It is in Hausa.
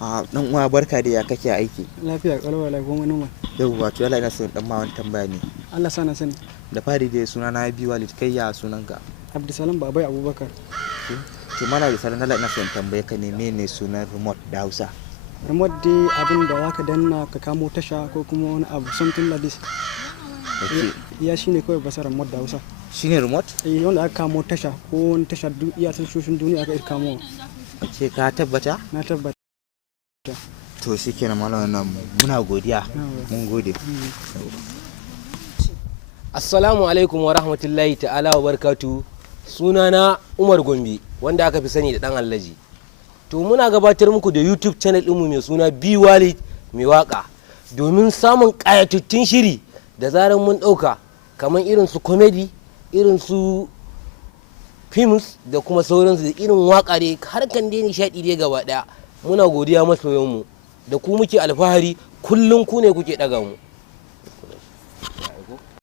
Dan uwa barka da ya kake aiki? Lafiya ƙalau wallahi goma noma. Yauwa to Allah ina so dan ma wani tambaya ne. Allah sana sani. Da fari dai suna na Abi Walid, kai ya sunanka? Abdulsalam Babai Abubakar. To mana da salan Allah ina so in tambaye ka ne menene sunan remote da Hausa? Remote dai abin da zaka danna ka kamo tasha ko kuma wani abu something like this. Okay. Iya shine kawai basa remote da Hausa. Shine remote? Wanda aka kamo tasha ko wani tasha iya tashoshin duniya aka kamo. Okay, ka tabbata? Na tabbata. To shikenan malamin nan muna godiya. Mun gode. Assalamu alaikum wa rahmatullahi ta'ala wa barkatu. Sunana Umar Gombe wanda aka fi sani da dan Allaji. To muna gabatar muku da YouTube channel ɗinmu mai suna B Walid mai waka domin samun ƙayatattun shiri da zarar mun ɗauka kamar irin su comedy, irin su films da kuma sauransu da irin waka dai harkan dai nishaɗi dai gaba ɗaya. Muna godiya masoyanmu da ku muke alfahari, kullum ku ne kuke ɗaga mu.